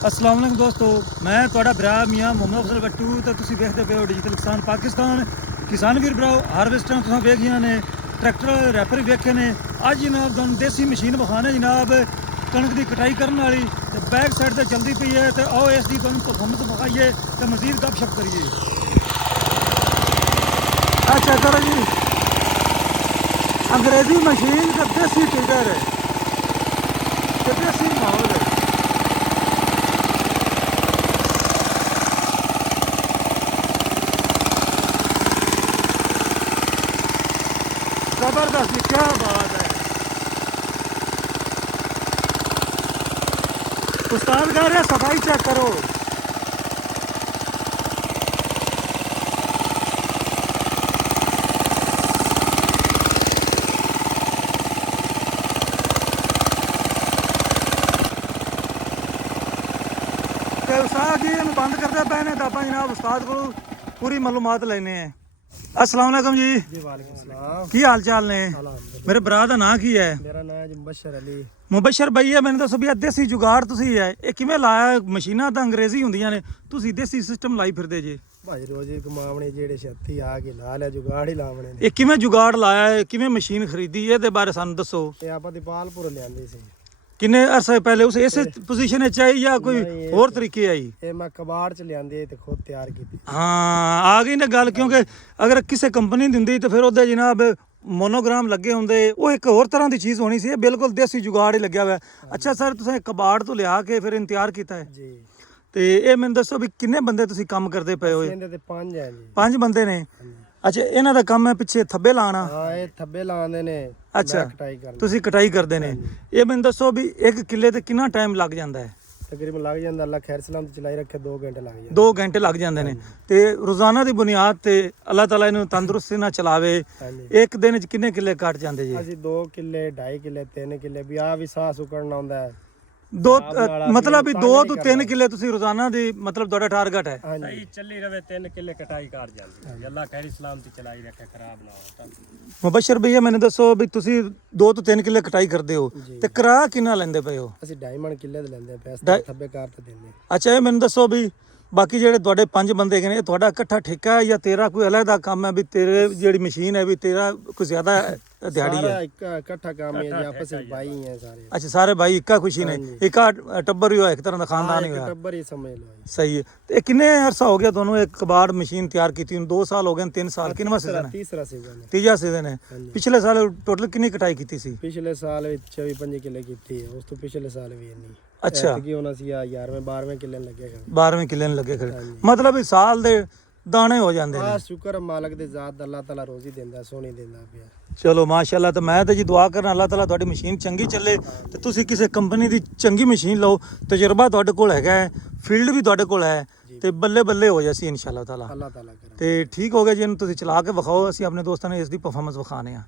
अस्सलाम वालेकुम दोस्तों, मैं ਤੁਹਾਡਾ ਭਰਾ ਮੀਆਂ ਮੁਹੰਮਦ ਅਫਜ਼ਲ ਬੱਟੂ ਤੇ ਤੁਸੀਂ ਵੇਖਦੇ ਪਏ ਹੋ ਡਿਜੀਟਲ ਕਿਸਾਨ ਪਾਕਿਸਤਾਨ। ਕਿਸਾਨ ਵੀਰ ਭਰਾਓ, ਹਾਰਵੈਸਟਰਾਂ ਤੁਸੀਂ ਵੇਖੀਆਂ ਨੇ, ਟਰੈਕਟਰ ਰੈਪਰ ਵੇਖੇ ਨੇ। ਅੱਜ ਜਨਾਬ ਤੁਹਾਨੂੰ ਦੇਸੀ ਮਸ਼ੀਨ ਵਿਖਾਣੇ ਜਨਾਬ, ਕਣਕ ਦੀ ਕਟਾਈ ਕਰਨ ਵਾਲੀ ਤੇ ਬੈਕ ਸਾਈਡ ਤੇ ਚਲਦੀ ਪਈ ਹੈ। ਤੇ ਆਓ ਇਸ ਦੀ ਤੁਹਾਨੂੰ ਪਰਫਾਰਮੈਂਸ ਵਿਖਾਈਏ ਤੇ ਮਜ਼ੀਦ ਗੱਪਸ਼ਪ ਕਰੀਏ। अच्छा करो जी, अंग्रेजी मशीन का देसी टिगर है, देसी माहौल है। जबरदस्त, क्या बात है। उस्ताद कह रहे सफाई चेक करो। उस्ताद जी हम बंद करते पे ने तो आप जनाब उस्ताद को पूरी मालूमात लेने हैं। अस्सलाम वालेकुम जी। जी वालेकुम सलाम। की हाल चाल ने? मेरे भरा का नाम की है? मेरा नाम है मुबशर अली। ਮੁਬਸ਼ਰ ਬਈ ਹੈ। ਮੈਨੂੰ ਦੱਸੋ ਵੀ ਦੇਸੀ ਜੁਗਾੜ ਤੁਸੀਂ ਹੈ ਇਹ ਕਿਵੇਂ ਲਾਇਆ? ਮਸ਼ੀਨਾਂ ਤਾਂ ਅੰਗਰੇਜ਼ੀ ਹੁੰਦੀਆਂ ਨੇ, ਤੁਸੀਂ ਦੇਸੀ ਸਿਸਟਮ ਲਾਈ ਫਿਰਦੇ ਜੇ। ਭਾਈ ਰੋਜ਼ੀ ਕਮਾਵਣੇ ਜਿਹੜੇ ਛੱਤੀ ਆ ਕੇ ਲਾ ਲਿਆ ਜੁਗਾੜ ਹੀ ਲਾਵਣੇ ਨੇ। ਇਹ ਕਿਵੇਂ ਜੁਗਾੜ ਲਾਇਆ ਹੈ, ਕਿਵੇਂ ਮਸ਼ੀਨ ਖਰੀਦੀ, ਇਹਦੇ ਬਾਰੇ ਸਾਨੂੰ ਦੱਸੋ। ਇਹ ਆਪਾਂ ਦੀਪਾਲਪੁਰ ਲਿਆਂਦੀ ਸੀ। ਕਿੰਨੇ ਅਰਸੇ ਪਹਿਲੇ ਉਸ ਇਸੇ ਪੋਜੀਸ਼ਨ ਵਿੱਚ ਆਈ ਜਾਂ ਕੋਈ ਹੋਰ ਤਰੀਕੇ ਆਈ? ਇਹ ਮੈਂ ਕਬਾੜ ਚ ਲਿਆਂਦੀ ਤੇ ਖੁਦ ਤਿਆਰ ਕੀਤੀ। ਹਾਂ ਆ ਗਈ ਨਾ ਗੱਲ, ਕਿਉਂਕਿ ਅਗਰ ਕਿਸੇ ਕੰਪਨੀ ਦੀ ਹੁੰਦੀ ਤੇ ਫਿਰ ਉਹਦੇ ਜਨਾਬ ਮੋਨੋਗ੍ਰਾਮ ਲੱਗੇ ਹੁੰਦੇ, ਉਹ ਇੱਕ ਹੋਰ ਤਰ੍ਹਾਂ ਦੀ ਚੀਜ਼ ਹੋਣੀ ਸੀ। ਇਹ ਬਿਲਕੁਲ ਦੇਸੀ ਜੁਗਾੜ ਹੀ ਲੱਗਿਆ ਹੋਇਆ। ਅੱਛਾ ਸਰ, ਤੁਸੀਂ ਕਬਾੜ ਤੋਂ ਲਿਆ ਕੇ ਫਿਰ ਤਿਆਰ ਕੀਤਾ ਹੈ ਜੀ। ਤੇ ਇਹ ਮੈਨੂੰ ਦੱਸੋ ਵੀ ਕਿੰਨੇ ਬੰਦੇ ਤੁਸੀਂ ਕੰਮ ਕਰਦੇ ਪਏ ਹੋ? ਇਹਦੇ ਤੇ 5 ਹੈ ਜੀ। 5 ਬੰਦੇ ਨੇ। ਅੱਛਾ, ਇਹਨਾਂ ਦਾ ਕੰਮ ਹੈ ਪਿੱਛੇ ਥੱਬੇ ਲਾਣਾ? ਹਾਂ, ਇਹ ਥੱਬੇ ਲਾਉਂਦੇ ਨੇ। ਅੱਛਾ, ਕਟਾਈ ਕਰਦੇ ਤੁਸੀਂ ਕਟਾਈ ਕਰਦੇ ਨੇ। ਇਹ ਮੈਨੂੰ ਦੱਸੋ ਵੀ ਇੱਕ ਕਿੱਲੇ ਤੇ ਕਿੰਨਾ ਟਾਈਮ ਲੱਗ ਜਾਂਦਾ ਹੈ? ਤਕਰੀਬਨ ਲੱਗ ਜਾਂਦਾ, ਅੱਲਾ ਖੈਰ ਸਲਾਮ ਤੇ ਚਲਾਈ ਰੱਖੇ 2 ਘੰਟੇ ਲੱਗ ਜਾਂਦੇ। 2 ਘੰਟੇ ਲੱਗ ਜਾਂਦੇ ਨੇ। ਤੇ ਰੋਜ਼ਾਨਾ ਦੀ ਬੁਨਿਆਦ ਤੇ ਅੱਲਾਹ ਤਾਲਾ ਇਹਨੂੰ ਤੰਦਰੁਸਤੀ ਨਾਲ ਚਲਾਵੇ। ਇੱਕ ਦਿਨ ਚ ਕਿੰਨੇ ਕਿੱਲੇ ਕੱਟ ਜਾਂਦੇ ਜੀ? ਅਸੀਂ 2 ਕਿੱਲੇ 2.5 ਕਿੱਲੇ 3 ਕਿੱਲੇ ਵੀ ਆ ਵੀ ਸਾਹ ਸੁਕੜਨਾ ਹੁੰਦਾ ਹੈ। ਮਤਲਬ ਵੀ 2 ਤੋਂ 3 ਕਿੱਲੇ ਤੁਸੀਂ ਰੋਜ਼ਾਨਾ ਦੀ ਮਤਲਬ ਤੁਹਾਡਾ ਟਾਰਗੇਟ ਹੈ? ਸਹੀ ਚੱਲੀ ਰਵੇ 3 ਕਿੱਲੇ ਕਟਾਈ ਕਰ ਜਾਂਦੀ। ਅੱਲਾ ਖੈਰ ਸਲਾਮ ਤੇ ਚਲਾਈ ਰੱਖੇ, ਖਰਾਬ ਨਾ ਹੋਵੇ। ਮੁਬਸ਼ਰ ਭਈਆ ਮੈਨੂੰ ਦੱਸੋ ਵੀ ਤੁਸੀਂ 2 ਤੋਂ 3 ਕਿੱਲੇ ਕਟਾਈ ਕਰਦੇ ਹੋ ਤੇ ਕਿਰਾਇਆ ਕਿੰਨਾ ਲੈਂਦੇ ਪਏ ਹੋ? ਅਸੀਂ ਡਾਇਮੰਡ ਕਿੱਲੇ ਦੇ ਲੈਂਦੇ ਪੈਸੇ, ਥੱਬੇ ਕਾਰ ਤੇ ਦਿੰਦੇ। ਅੱਛਾ, ਇਹ ਮੈਨੂੰ ਦੱਸੋ ਵੀ ਬਾਕੀ ਜਿਹੜੇ ਤੁਹਾਡੇ 5 ਬੰਦੇ ਹੈਗੇ ਨੇ, ਇਹ ਤੁਹਾਡਾ ਇਕੱਠਾ ਠੇਕਾ ਹੈ ਜਾਂ ਤੇਰਾ ਕੋਈ ਅਲੱਗ ਕੰਮ ਹੈ? ਵੀ ਤੇਰੇ ਜਿਹੜੀ ਮਸ਼ੀਨ ਹੈ ਵੀ ਤੇਰਾ ਕੋਈ ਜ਼ਿਆਦਾ ਦਿਹਾੜੀ ਹੈ? ਸਾਰਾ ਇਕੱਠਾ ਕੰਮ ਹੈ ਜੀ, ਆਪਸ ਵਿੱਚ ਭਾਈ ਹੈ ਸਾਰੇ। ਅੱਛਾ, ਸਾਰੇ ਭਾਈ ਇੱਕਾ ਖੁਸ਼ੀ ਨੇ, ਇੱਕਾ ਟੱਬਰ ਹੀ ਹੋਇਆ, ਇੱਕ ਤਰ੍ਹਾਂ ਦਾ ਖਾਨਦਾਨ ਹੀ ਹੋਇਆ। ਟੱਬਰ ਹੀ ਸਮਝ ਲਓ ਜੀ। ਸਹੀ ਹੈ। ਤੇ ਇਹ ਕਿੰਨੇ ਅਰਸਾ ਹੋ ਗਿਆ ਤੁਹਾਨੂੰ ਇਹ ਕਬਾੜ ਮਸ਼ੀਨ ਤਿਆਰ ਕੀਤੀ ਨੂੰ? 2 ਸਾਲ ਹੋ ਗਏ, 3 ਸਾਲ? ਕਿੰਨਵਾਂ ਸੀਜ਼ਨ ਹੈ? ਤੀਸਰਾ ਸੀਜ਼ਨ ਹੈ। ਤੀਜਾ ਸੀਜ਼ਨ ਹੈ। ਪਿਛਲੇ ਸਾਲ ਟੋਟਲ ਕਿੰਨੀ ਕਟਾਈ ਕੀਤੀ ਸੀ? ਪਿਛਲੇ ਸਾਲ ਵਿੱਚ 24-25 ਕਿੱਲੇ ਕੀਤੀ ਹੈ, ਉਸ ਤੋਂ ਪਿਛਲੇ ਸਾਲ ਵੀ ਇੰਨੀ। ਅੱਛਾ, ਕਿ ਹੁਣ ਅਸੀਂ 11ਵੇਂ ਕਿੱਲੇ ਲੱਗੇ ਖੜੇ। 12ਵੇਂ ਕਿੱਲੇ ਨੂੰ ਲੱਗੇ ਖੜੇ, ਮਤਲਬ ਵੀ ਸਾਲ ਦੇ ਦਾਣੇ ਹੋ ਜਾਂਦੇ ਨੇ। ਸ਼ੁਕਰ ਮਾਲਕ ਦੇ ਜ਼ਾਤ ਦਾ, ਅੱਲਾਹ ਤਾਲਾ ਰੋਜ਼ੀ ਦਿੰਦਾ, ਸੋਹਣੀ ਦਿੰਦਾ ਪਿਆ। ਚਲੋ ਮਾਸ਼ਾਅੱਲਾ। ਤੇ ਮੈਂ ਤਾਂ ਜੀ ਦੁਆ ਕਰਨਾ ਅੱਲਾਹ ਤਾਲਾ ਤੁਹਾਡੀ ਮਸ਼ੀਨ ਚੰਗੀ ਚੱਲੇ ਤੇ ਤੁਸੀਂ ਕਿਸੇ ਕੰਪਨੀ ਦੀ ਚੰਗੀ ਮਸ਼ੀਨ ਲਓ। ਤਜਰਬਾ ਤੁਹਾਡੇ ਕੋਲ ਹੈਗਾ ਹੈ, ਫੀਲਡ ਵੀ ਤੁਹਾਡੇ ਕੋਲ ਹੈ ਤੇ ਬੱਲੇ ਬੱਲੇ ਹੋ ਜਾਸੀ ਇਨਸ਼ਾਅੱਲਾ ਤਾਲਾ। ਅੱਲਾਹ ਤਾਲਾ ਕਰੇ ਤੇ ਠੀਕ ਹੋ ਗਿਆ ਜੀ। ਇਹਨੂੰ ਤੁਸੀਂ ਚਲਾ ਕੇ ਵਿਖਾਓ, ਅਸੀਂ ਆਪਣੇ ਦੋਸਤਾਂ ਨੂੰ ਇਸ ਦੀ ਪਰਫਾਰਮੈਂਸ ਵਿਖਾਣੇ ਆ।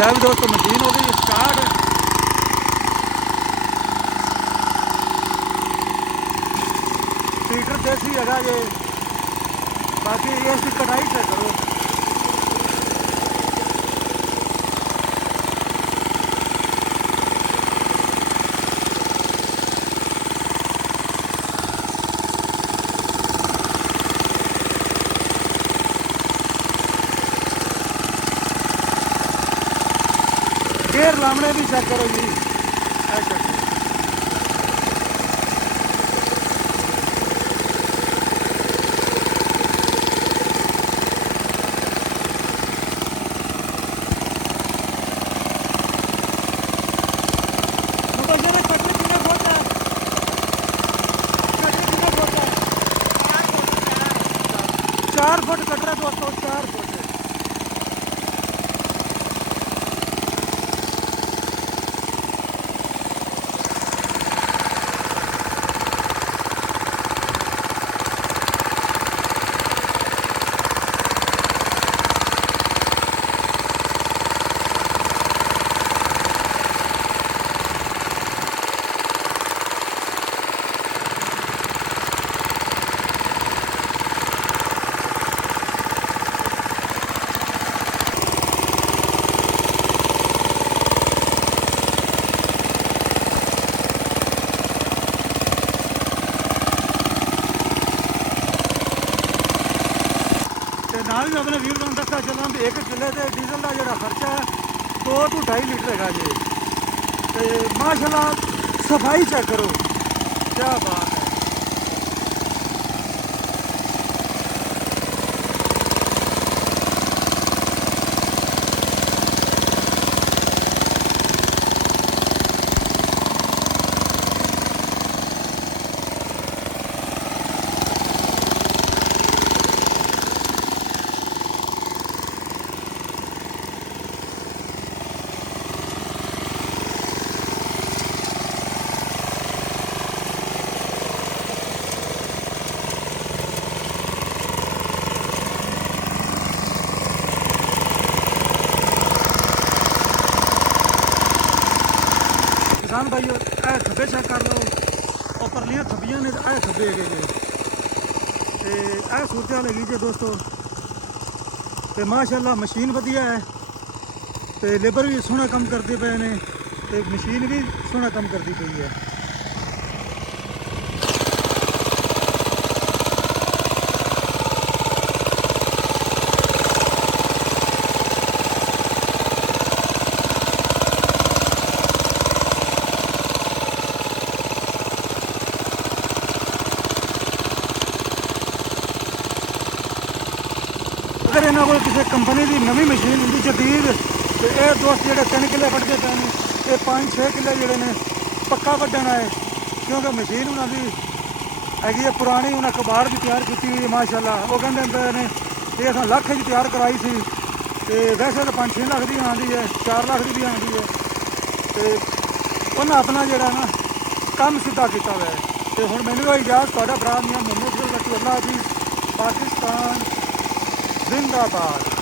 ਲੈ ਵੀ ਦੋਸਤੋ, ਮਸ਼ੀਨ ਹੋ ਗਈ ਸਟਾਰਟ। ਫੀਡਰ ਦੇਸੀ ਹੈਗਾ ਜੇ, ਬਾਕੀ ਇਸ ਦੀ ਕਟਾਈ ਚੈੱਕ ਕਰੋ। ਗੇਰ ਲਾਮਣੇ ਵੀ ਚੈੱਕ ਕਰੋ ਜੀ। ਅੱਛਾ, फुट कट रहा दोस्तों, 4 फुट। ਆਪਣੇ ਵੀਰ ਨੂੰ ਦੱਸਦਾ ਚੱਲਾਂ ਵੀ 1 ਕਿੱਲੇ ਤੇ ਡੀਜ਼ਲ ਦਾ ਜਿਹੜਾ ਖਰਚਾ ਹੈ 2 ਤੋਂ 2.5 ਲੀਟਰ ਹੈਗਾ ਜੀ। ਤੇ ਮਾਸ਼ਾਅੱਲਾ ਸਫਾਈ ਚੈੱਕ ਕਰੋ, ਕੀ ਬਾਤ ਹੈ। किसान भाइयों ਇਹ ਖੱਬੇ ਚੈੱਕ ਕਰ ਲਓ, ਉਹ ਪਰਲੀਆਂ ਖੱਬੀਆਂ ਨੇ ਇਹ ਖੱਬੇ ਹੈਗੇ ਜੇ। ਤੇ ਇਹ ਸੂਰਤ ਹਾਲ ਹੈਗੀ ਜੇ ਦੋਸਤੋ। ਤੇ ਮਾਸ਼ਾਅੱਲਾ ਮਸ਼ੀਨ ਵਧੀਆ ਹੈ ਤੇ ਲੇਬਰ ਵੀ ਸੋਹਣਾ ਕੰਮ ਕਰਦੇ ਪਏ ਨੇ ਤੇ ਮਸ਼ੀਨ ਵੀ ਸੋਹਣਾ ਕੰਮ ਕਰਦੀ ਪਈ ਹੈ। अगर इन्हों को किसी कंपनी की नवी मशीन होंगी जदीद तो ये दोस्त जोड़े 3 किले वढ़ते पे हैं, ये 5-6 किले जोड़े ने पक्का वढ़ना है, क्योंकि मशीन उन्होंने हैगी है पुरानी। उन्हें कबाड़ भी तैयार की हुई है माशाअल्लाह। वो कहते पे ने ये अस लाख की तैयार कराई सी, तो वैसे तो 5-6 लाख की आँदी है, 4 लाख की भी आँदी है। तो उन्हें अपना जोड़ा ना काम सीधा किया हुआ है। तो हुण मैनूं इजाज़त, तुहाडा भरा मियां मोहम्मद अफजल गट्टू, अल्लाह हाफिज़, पाकिस्तान जिंदाबाद।